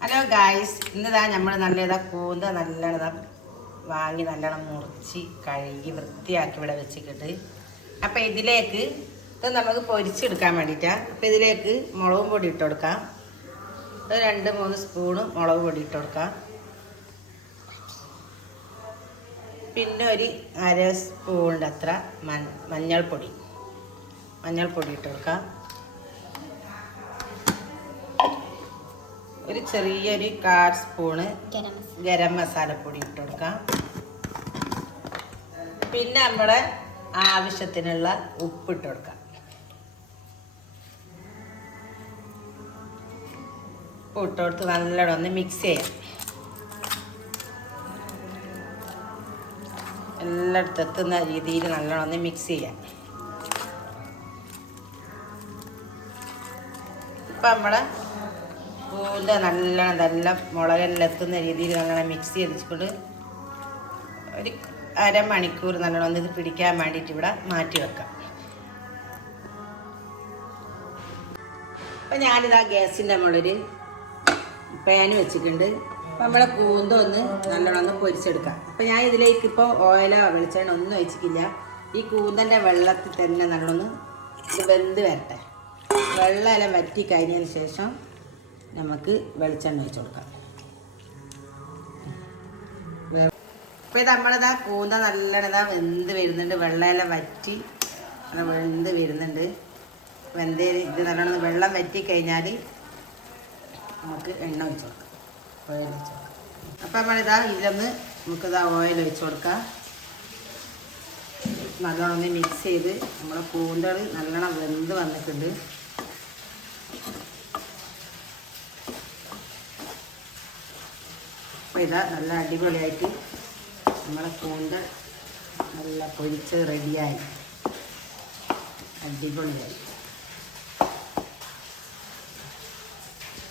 Hello guys, ഇന്നിതാ നമ്മൾ നല്ലതാ കൂന്ത നല്ലതാ വാങ്ങി നല്ലോണം മുറിച്ച് കഴുകി വൃത്തിയാക്കി ഇവിടെ വെച്ചിട്ട്. അപ്പം ഇതിലേക്ക് ഇത് നമുക്ക് പൊരിച്ചെടുക്കാൻ വേണ്ടിയിട്ടാണ്. അപ്പം ഇതിലേക്ക് മുളകും പൊടി ഇട്ട് കൊടുക്കാം. ഒരു 2-3 സ്പൂണ് മുളക് പൊടി ഇട്ട് കൊടുക്കാം. പിന്നെ ഒരു 1/2 സ്പൂണിൻ്റെ അത്ര മഞ്ഞൾപ്പൊടി ഇട്ട് കൊടുക്കാം. ഒരു ചെറിയൊരു 1/4 സ്പൂണ് ഗരം മസാലപ്പൊടി ഇട്ട് കൊടുക്കാം. പിന്നെ നമ്മുടെ ആവശ്യത്തിനുള്ള ഉപ്പ് ഇട്ട് കൊടുക്കാം. ഉപ്പ് ഇട്ട് കൊടുത്ത് നല്ലോണം ഒന്ന് മിക്സ് ചെയ്യാം. എല്ലായിടത്തും എത്തുന്ന രീതിയിൽ നല്ലോണം ഒന്ന് മിക്സ് ചെയ്യാം. ഇപ്പം നമ്മുടെ കൂന്ത നല്ലോണം മുളകെല്ലാം എത്തുന്ന രീതിയിൽ നല്ലോണം മിക്സ് ചെയ്തിട്ട് ഒരു അരമണിക്കൂർ നല്ലോണം ഒന്ന് ഇത് പിടിക്കാൻ വേണ്ടിയിട്ട് ഇവിടെ മാറ്റി വെക്കാം. അപ്പം ഞാനിതാ ഗ്യാസിൻ്റെ മുകളിൽ പാൻ വെച്ചിട്ടുണ്ട്. അപ്പം നമ്മളെ കൂന്ത ഒന്ന് നല്ലോണം ഒന്ന് പൊരിച്ചെടുക്കാം. അപ്പം ഞാൻ ഇതിലേക്ക് ഇപ്പോൾ ഓയിലോ വെളിച്ചെണ്ണ ഒന്നും ഒഴിച്ചിട്ടില്ല. ഈ കൂന്തൻ്റെ വെള്ളത്തിൽ തന്നെ നല്ലോണം ഇത് വെന്ത് വരട്ടെ. വെള്ളമെല്ലാം വറ്റി കഴിഞ്ഞതിന് ശേഷം നമുക്ക് വെളിച്ചെണ്ണ ഒഴിച്ച് കൊടുക്കാം. ഇപ്പോൾ ഇത് നമ്മളിതാ കൂന്ത നല്ലോണം വെന്ത് വരുന്നുണ്ട്. വെള്ളമെല്ലാം വറ്റി വെന്ത് വരുന്നുണ്ട്. ഇത് നല്ലോണം വെള്ളം വറ്റി കഴിഞ്ഞാൽ നമുക്ക് എണ്ണ ഒഴിച്ച് കൊടുക്കാം, ഓയിൽ ഒഴിച്ച് കൊടുക്കാം. അപ്പോൾ നമ്മളിതാ ഇതിലൊന്ന് നമുക്കിതാ ഓയിൽ ഒഴിച്ച് കൊടുക്കാം. നല്ലോണം ഒന്ന് മിക്സ് ചെയ്ത് നമ്മളെ കൂന്തകൾ നല്ലോണം വെന്ത് വന്നിട്ടുണ്ട്. അപ്പോൾ ഇതാ നല്ല അടിപൊളിയായിട്ട് നമ്മളെ കൂന്തൽ നല്ല പൊരിച്ച് റെഡിയായി, അടിപൊളിയായി.